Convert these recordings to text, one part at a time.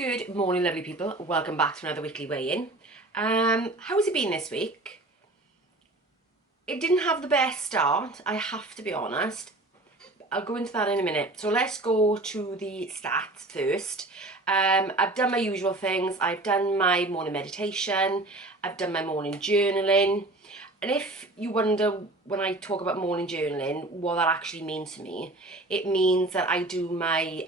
Good morning, lovely people. Welcome back to another weekly weigh-in. How has it been this week? It didn't have the best start, I have to be honest. I'll go into that in a minute. So let's go to the stats first. I've done my usual things. I've done my morning meditation. I've done my morning journaling. And if you wonder when I talk about morning journaling, what that actually means to me, it means that I do my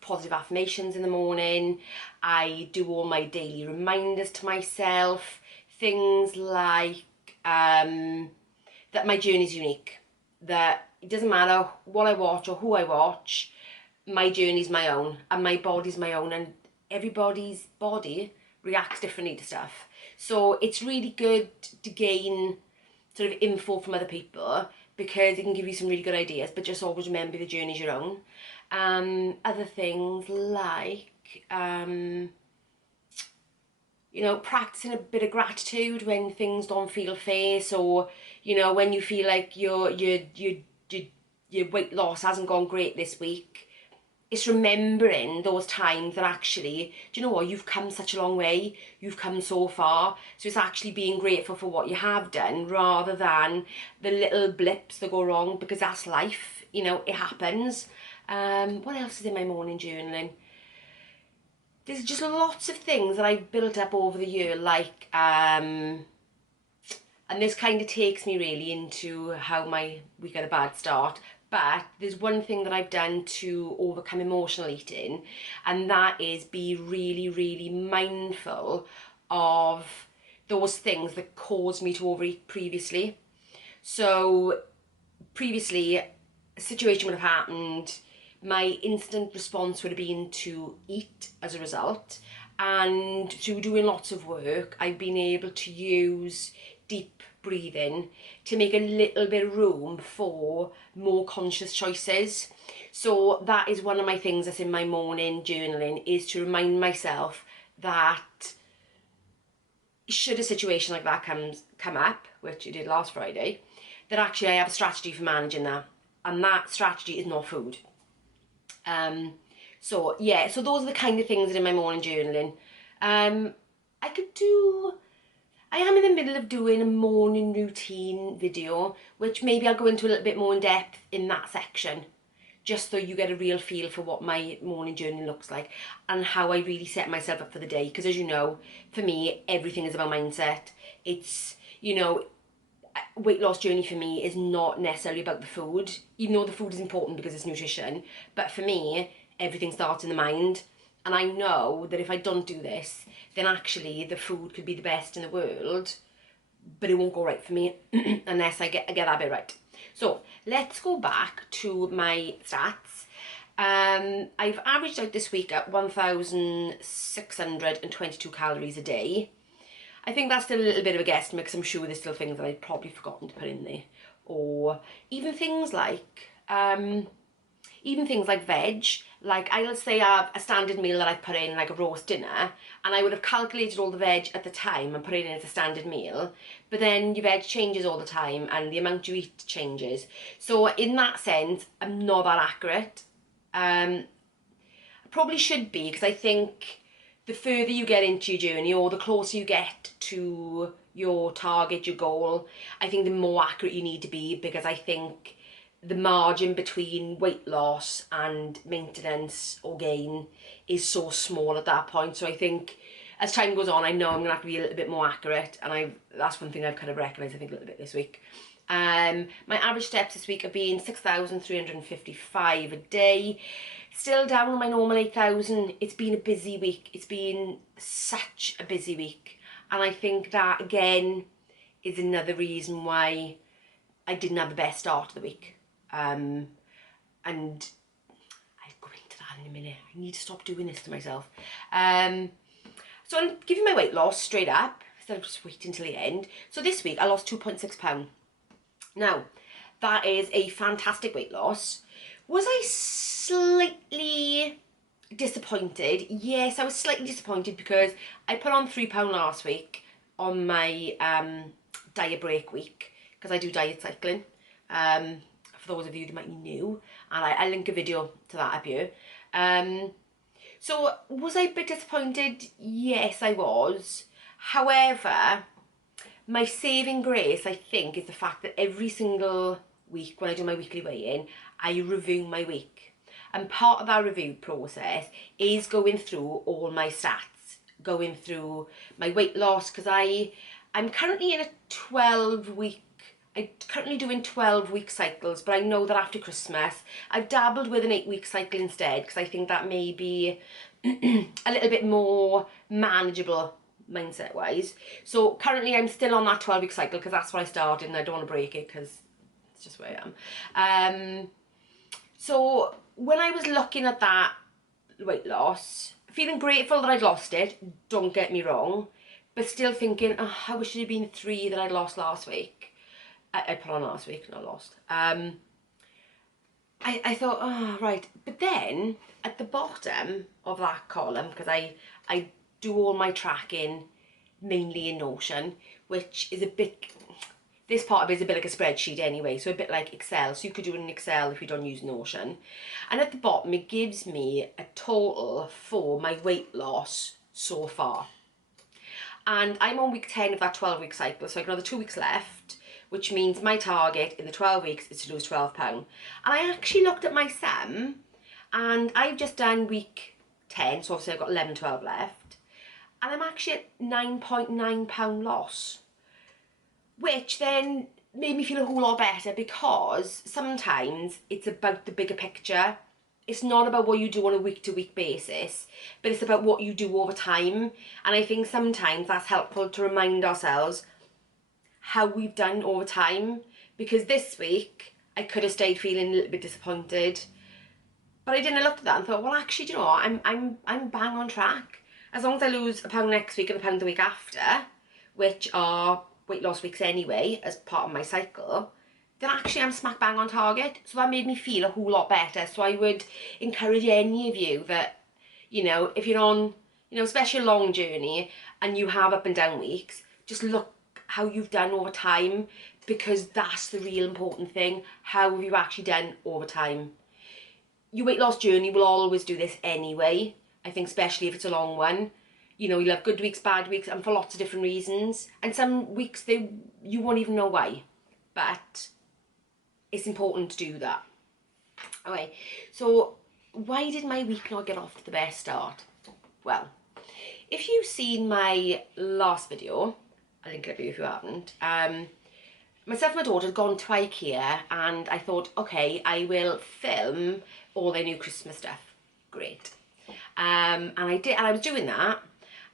positive affirmations in the morning. I do all my daily reminders to myself. Things like that my journey is unique. That it doesn't matter what I watch or who I watch, my journey's my own and my body's my own, and everybody's body reacts differently to stuff. So it's really good to gain sort of info from other people because it can give you some really good ideas, but just always remember the journey's your own. Other things like, you know, practicing a bit of gratitude when things don't feel fair. So, you know, when you feel like your weight loss hasn't gone great this week, it's remembering those times that actually, do you know what, you've come such a long way, you've come so far. So it's actually being grateful for what you have done rather than the little blips that go wrong, because that's life, you know, it happens. What else is in my morning journaling? There's just lots of things that I've built up over the year, like, and this kind of takes me really into how my week had a bad start. But there's one thing that I've done to overcome emotional eating, and that is be really, really mindful of those things that caused me to overeat previously. So previously, a situation would have happened, my instant response would have been to eat as a result, and through doing lots of work, I've been able to use deep breathing to make a little bit of room for more conscious choices. So that is one of my things that's in my morning journaling, is to remind myself that should a situation like that come up, which it did last Friday, that actually I have a strategy for managing that, and that strategy is not food. So yeah, so those are the kind of things that in my morning journaling. I am in the middle of doing a morning routine video, which maybe I'll go into a little bit more in depth in that section, just so you get a real feel for what my morning journey looks like and how I really set myself up for the day. Because as you know, for me, everything is about mindset. It's, you know, weight loss journey for me is not necessarily about the food, even though the food is important because it's nutrition. But for me, everything starts in the mind. And I know that if I don't do this, then actually the food could be the best in the world, but it won't go right for me unless I get that bit right. So let's go back to my stats. I've averaged out this week at 1,622 calories a day. I think that's still a little bit of a guesstimate because I'm sure there's still things that I'd probably forgotten to put in there. Or even things like veg. Like I'll say I have a standard meal that I put in, like a roast dinner, and I would have calculated all the veg at the time and put it in as a standard meal, but then your veg changes all the time and the amount you eat changes. So in that sense, I'm not that accurate. I probably should be, because I think the further you get into your journey or the closer you get to your target, your goal, I think the more accurate you need to be, because I think the margin between weight loss and maintenance or gain is so small at that point. So I think as time goes on, I know I'm gonna have to be a little bit more accurate, and that's one thing I've kind of recognised, I think, a little bit this week. My average steps this week have been 6,355 a day. Still down on my normal 8,000. It's been a busy week. It's been such a busy week. And I think that, again, is another reason why I didn't have the best start of the week. And I'll go into that in a minute. I need to stop doing this to myself. So I'll give you my weight loss straight up, instead of just waiting till the end. So this week I lost 2.6 pounds. Now, that is a fantastic weight loss. Was I slightly disappointed? Yes, I was slightly disappointed because I put on £3 last week on my diet break week, because I do diet cycling. For those of you that might be new, and I link a video to that up here. So was I a bit disappointed? Yes, I was. However, my saving grace, I think, is the fact that every single week when I do my weekly weigh-in, I review my week. And part of that review process is going through all my stats, going through my weight loss, because I'm currently in a 12-week, I'm currently doing 12-week cycles, but I know that after Christmas, I've dabbled with an 8-week cycle instead, because I think that may be a little bit more manageable mindset wise. So currently I'm still on that 12-week cycle because that's what I started, and I don't want to break it because it's just where I am. So when I was looking at that weight loss, feeling grateful that I'd lost it, don't get me wrong, but still thinking, oh, I wish it had been 3 that I'd lost last week. I put on last week, not lost. I thought, oh, right. But then at the bottom of that column, because I do all my tracking mainly in Notion, which is a bit, this part of it is a bit like a spreadsheet anyway, so a bit like Excel. So you could do it in Excel if you don't use Notion. And at the bottom, it gives me a total for my weight loss so far. And I'm on week 10 of that 12-week cycle, so I've got another 2 weeks left, which means my target in the 12 weeks is to lose 12 pounds. And I actually looked at my sum, and I've just done week 10, so obviously I've got 11, 12 left, and I'm actually at 9.9 pound loss, which then made me feel a whole lot better, because sometimes it's about the bigger picture. It's not about what you do on a week-to-week basis, but it's about what you do over time. And I think sometimes that's helpful to remind ourselves how we've done over time, because this week I could have stayed feeling a little bit disappointed, but I didn't. I looked at that and thought, well, actually, do you know what? I'm bang on track. As long as I lose a pound next week and a pound the week after, which are weight loss weeks anyway, as part of my cycle, then actually I'm smack bang on target. So that made me feel a whole lot better. So I would encourage any of you that, you know, if you're on, you know, especially a long journey and you have up and down weeks, just look how you've done over time, because that's the real important thing. How have you actually done over time? Your weight loss journey will always do this anyway. I think especially if it's a long one. You know, you'll have good weeks, bad weeks, and for lots of different reasons. And some weeks you won't even know why. But it's important to do that. Okay, so why did my week not get off to the best start? Well, if you've seen my last video, I'll link it up here if you haven't, myself and my daughter had gone to IKEA, and I thought, okay, I will film all their new Christmas stuff. Great. And I did, and I was doing that,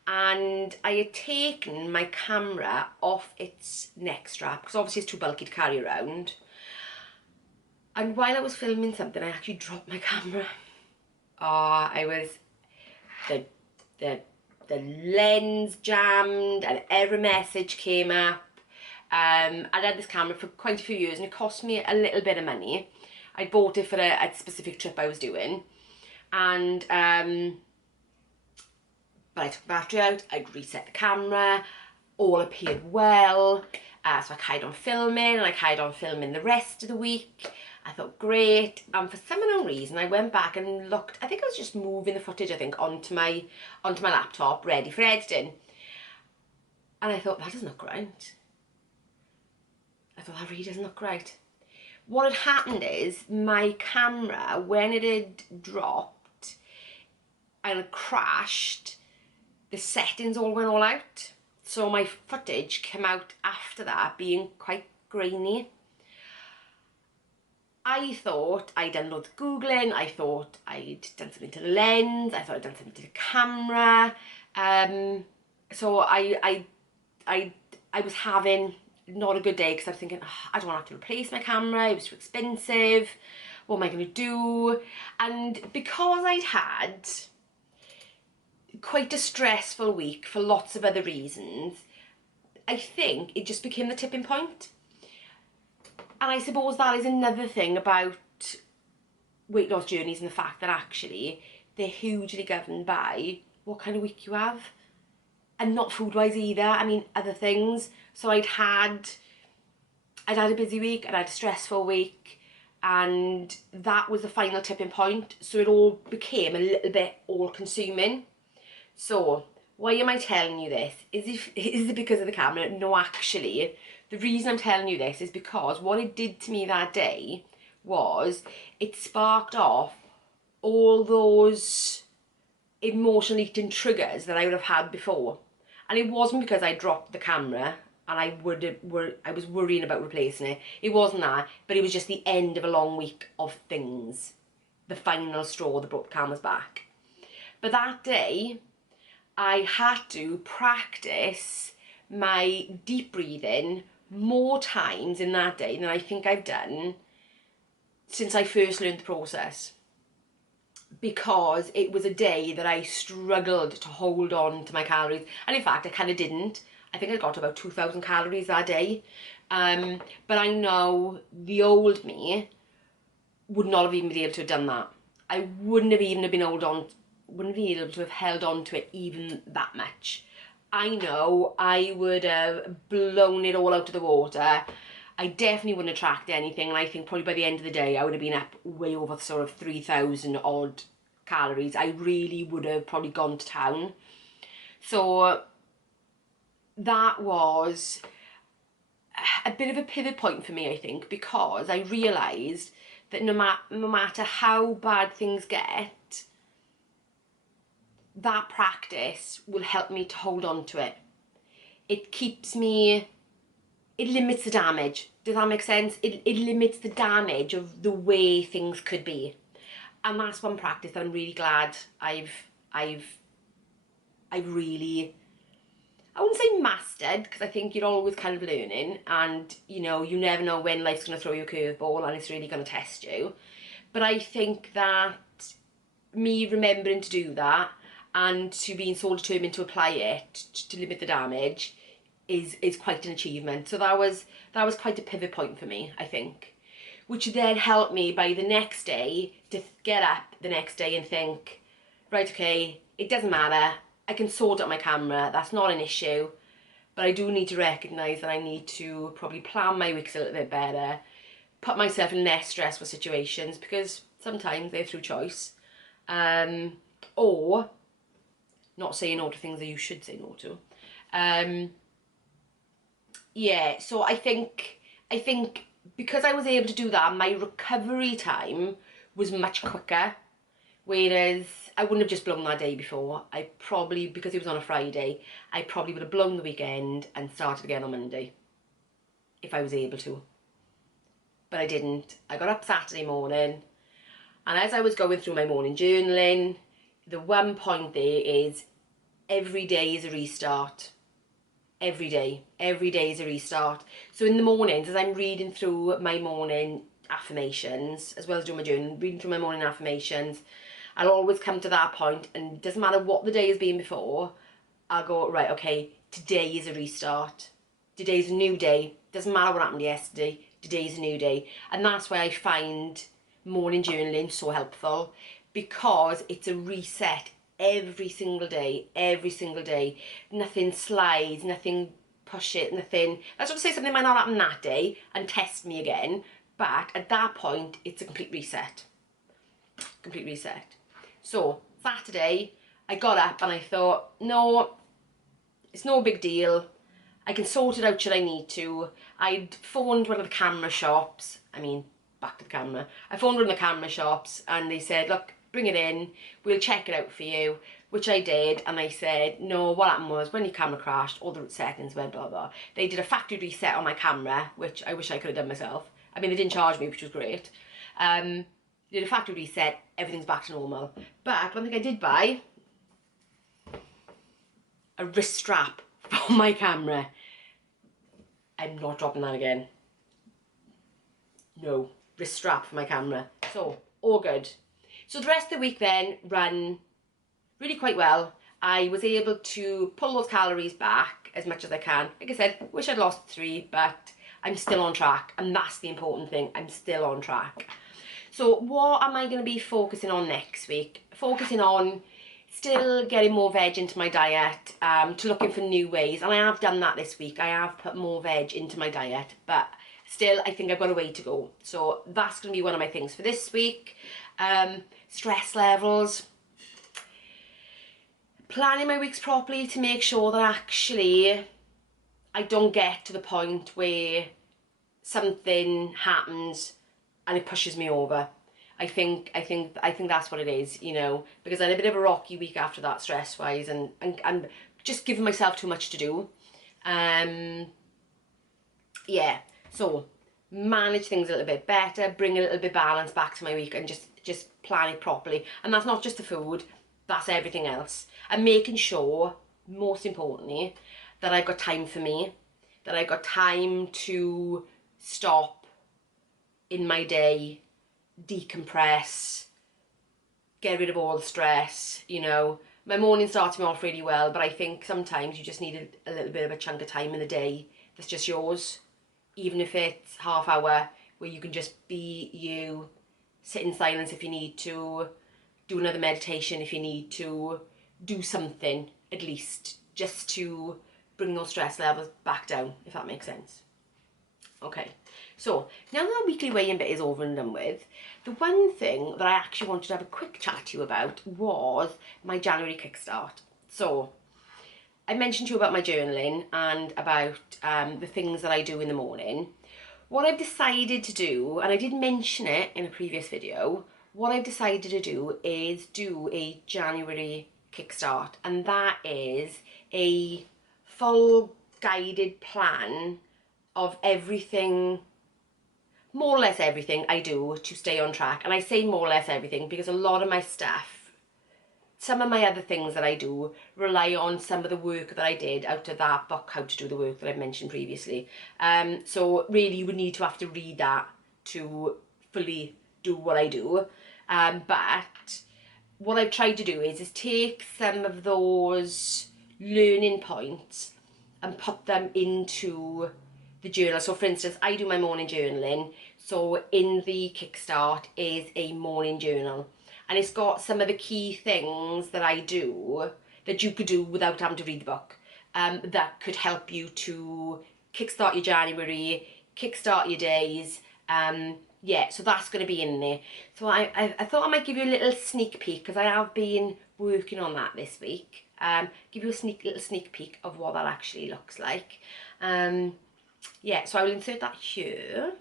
and I had taken my camera off its neck strap, because obviously it's too bulky to carry around. And while I was filming something, I actually dropped my camera. The lens jammed, and error message came up. I'd had this camera for quite a few years, and it cost me a little bit of money. I bought it for a specific trip I was doing, and but I took the battery out, I'd reset the camera, all appeared well, so I carried on filming, and I carried on filming the rest of the week. I thought, great, and for some unknown reason I went back and looked. I think I was just moving the footage, I think, onto my laptop, ready for editing, and I thought, that doesn't look right. I thought, that really doesn't look right. What had happened is, my camera, when it had dropped and it crashed, the settings all went all out. So my footage came out after that being quite grainy. I thought I'd done loads of Googling, I thought I'd done something to the lens, I thought I'd done something to the camera. So I was having not a good day, because I was thinking, oh, I don't want to have to replace my camera, it was too expensive, what am I going to do? And because I'd had quite a stressful week for lots of other reasons, I think it just became the tipping point. And I suppose that is another thing about weight loss journeys, and the fact that actually they're hugely governed by what kind of week you have. And not food-wise either, I mean other things. So I'd had a busy week, I'd had a stressful week, and that was the final tipping point. So it all became a little bit all-consuming. So why am I telling you this? Is it because of the camera? No, actually. The reason I'm telling you this is because what it did to me that day was it sparked off all those emotional eating triggers that I would have had before. And it wasn't because I dropped the camera and I was worrying about replacing it. It wasn't that, but it was just the end of a long week of things. The final straw that brought the cameras back. But that day, I had to practice my deep breathing more times in that day than I think I've done since I first learned the process. Because it was a day that I struggled to hold on to my calories. And in fact, I kind of didn't. I think I got about 2,000 calories that day. But I know the old me would not have even been able to have done that. I wouldn't have even been able to have held on to it even that much. I know I would have blown it all out of the water. I definitely wouldn't have tracked anything, and I think probably by the end of the day I would have been up way over sort of 3,000 odd calories. I really would have probably gone to town. So that was a bit of a pivot point for me, I think, because I realised that no matter how bad things get, that practice will help me to hold on to it. It limits the damage. Does that make sense? It limits the damage of the way things could be. And that's one practice that I'm really glad I've really, I wouldn't say mastered, because I think you're always kind of learning, and you know, you never know when life's going to throw you a curveball and it's really going to test you. But I think that me remembering to do that and to being so determined to apply it to limit the damage is quite an achievement. So that was quite a pivot point for me, I think, which then helped me by the next day to get up the next day and think, right, okay, it doesn't matter, I can sort out my camera, that's not an issue, but I do need to recognise that I need to probably plan my weeks a little bit better, put myself in less stressful situations, because sometimes they're through choice, or not saying no to things that you should say no to. Yeah, so I think because I was able to do that, my recovery time was much quicker, whereas I wouldn't have just blown that day before. I probably, because it was on a Friday, I probably would have blown the weekend and started again on Monday, if I was able to. But I didn't. I got up Saturday morning, and as I was going through my morning journaling, the one point there is every day is a restart. Every day is a restart. So in the mornings, as I'm reading through my morning affirmations, as well as doing my journal, reading through my morning affirmations, I'll always come to that point, and it doesn't matter what the day has been before, I'll go, right, okay, today is a restart. Today's a new day. Doesn't matter what happened yesterday, today's a new day. And that's why I find morning journaling so helpful, because it's a reset every single day, nothing slides, nothing push it, nothing. That's not to say something might not happen that day and test me again, but at that point it's a complete reset. So Saturday I got up and I thought, no, it's no big deal, I can sort it out should I need to. I'd phoned one of the camera shops, back to the camera, I phoned one of the camera shops and they said, look, bring it in, we'll check it out for you, which I did. And I said, no, what happened was when your camera crashed, all the settings went blah blah. They did a factory reset on my camera, which I wish I could have done myself. They didn't charge me, which was great. Did a factory reset, everything's back to normal. But one thing I did buy, a wrist strap for my camera. I'm not dropping that again. No, wrist strap for my camera. So all good. So the rest of the week then ran really quite well. I was able to pull those calories back as much as I can. Like I said, wish I'd lost 3, but I'm still on track, and that's the important thing. I'm still on track. So what am I going to be focusing on next week? Focusing on still getting more veg into my diet, to looking for new ways, and I have done that this week. I have put more veg into my diet, but still, I think I've got a way to go. So that's going to be one of my things for this week. Stress levels. Planning my weeks properly to make sure that actually I don't get to the point where something happens and it pushes me over. I think that's what it is, you know, because I had a bit of a rocky week after that, stress-wise, and just giving myself too much to do. Yeah, so manage things a little bit better, bring a little bit of balance back to my week, and just plan it properly. And that's not just the food, that's everything else. And making sure, most importantly, that I've got time for me, that I've got time to stop in my day, decompress, get rid of all the stress, you know. My morning starts me off really well, but I think sometimes you just need a little bit of a chunk of time in the day that's just yours, even if it's half hour where you can just be you, sit in silence if you need to, do another meditation if you need to, do something at least just to bring those stress levels back down, if that makes sense. Okay, so now that the weekly weigh-in bit is over and done with, the one thing that I actually wanted to have a quick chat to you about was my January Kickstart. So I mentioned to you about my journaling and about the things that I do in the morning. What I've decided to do, and I did mention it in a previous video, what I've decided to do is do a January Kickstart, and that is a full guided plan of everything, more or less everything I do to stay on track. And I say more or less everything because a lot of my stuff, some of my other things that I do rely on some of the work that I did out of that book, How to Do the Work, that I've mentioned previously. So really you would need to have to read that to fully do what I do. But what I've tried to do is take some of those learning points and put them into the journal. So for instance, I do my morning journaling, so in the Kickstart is a morning journal, and it's got some of the key things that I do that you could do without having to read the book, that could help you to kickstart your January, kickstart your days. Yeah, so that's going to be in there. So I thought I might give you a little sneak peek, because I have been working on that this week. Give you a little sneak peek of what that actually looks like. Yeah, so I will insert that here.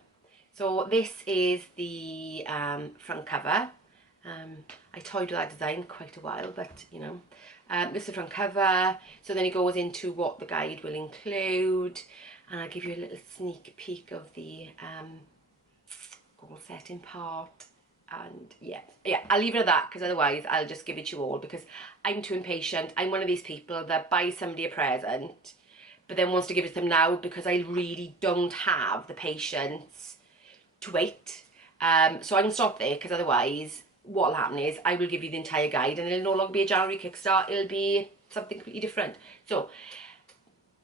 So this is the front cover. I toyed with that design quite a while, but you know, this is the front cover. So then it goes into what the guide will include, and I'll give you a little sneak peek of the goal setting part. And yeah, I'll leave it at that, because otherwise I'll just give it to you all, because I'm too impatient. I'm one of these people that buys somebody a present but then wants to give it to them now, because I really don't have the patience to wait. So I can stop there, because otherwise what will happen is I will give you the entire guide and it'll no longer be a January Kickstart, it'll be something completely different. So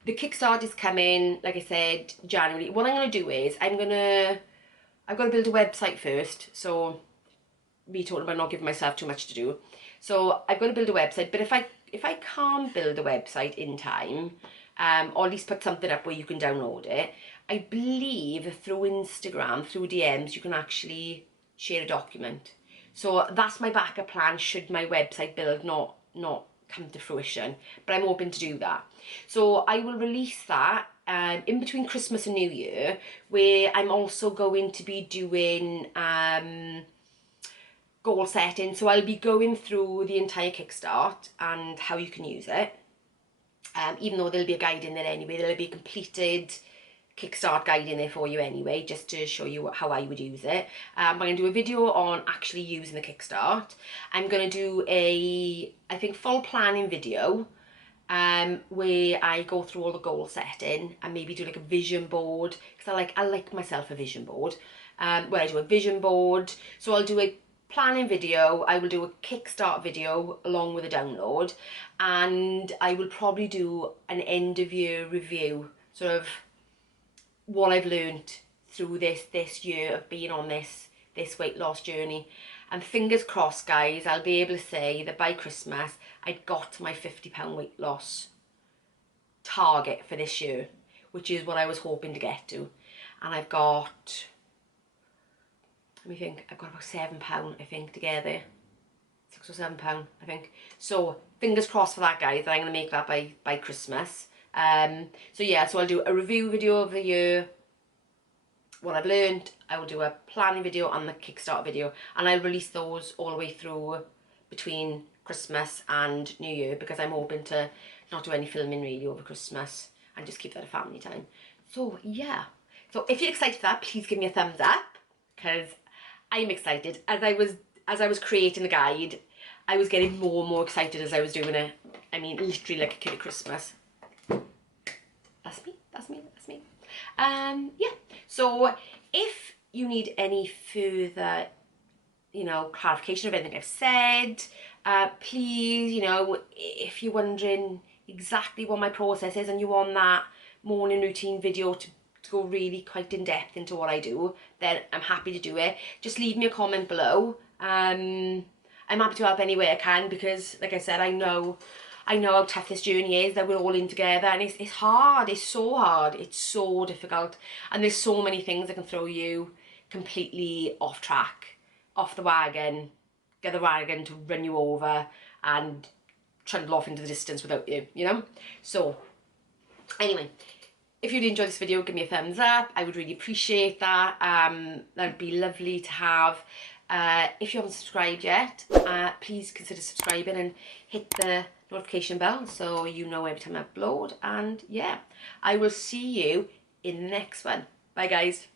the Kickstart is coming, like I said, January. What I'm going to do is I've got to build a website first. So me talking about not giving myself too much to do. So I've got to build a website, but if I can't build a website in time, or at least put something up where you can download it, I believe through Instagram, through DMs, you can actually share a document. So that's my backup plan should my website build not come to fruition, but I'm hoping to do that. So I will release that in between Christmas and New Year, where I'm also going to be doing goal setting. So I'll be going through the entire Kickstart and how you can use it. Even though there'll be a guide in there anyway, there'll be a completed Kickstart guide in there for you anyway, just to show you how I would use it. I'm going to do a video on actually using the Kickstart. I'm going to do I think full planning video, where I go through all the goal setting and maybe do like a vision board, because I like myself a vision board, where I do a vision board. So I'll do a planning video, I will do a Kickstart video along with a download, and I will probably do an end of year review, sort of what I've learned through this year of being on this weight loss journey. And fingers crossed, guys, I'll be able to say that by Christmas I'd got my £50 weight loss target for this year, which is what I was hoping to get to. and I've got, let me think, I've got about £7 I think together. £6 or £7 I think. So fingers crossed for that, guys, that I'm going to make that by Christmas. So yeah, so I'll do a review video of the year, what I've learned. I will do a planning video and the Kickstart video, and I'll release those all the way through between Christmas and New Year, because I'm hoping to not do any filming really over Christmas and just keep that a family time. So yeah, so if you're excited for that, please give me a thumbs up, because I'm excited. As I was creating the guide, I was getting more and more excited as I was doing it. I mean, literally like a kid at Christmas. That's me, that's me, that's me. Yeah, so if you need any further, you know, clarification of anything I've said, please, you know, if you're wondering exactly what my process is and you want that morning routine video to go really quite in depth into what I do, then I'm happy to do it. Just leave me a comment below. I'm happy to help any way I can, because like I said, I know how tough this journey is that we're all in together, and it's hard, it's so hard, it's so difficult, and there's so many things that can throw you completely off track, off the wagon, get the wagon to run you over and trundle off into the distance without you, you know? So anyway, if you did enjoy this video, give me a thumbs up. I would really appreciate that. That'd be lovely to have. If you haven't subscribed yet, please consider subscribing and hit the notification bell so you know every time I upload. And yeah, I will see you in the next one. Bye guys.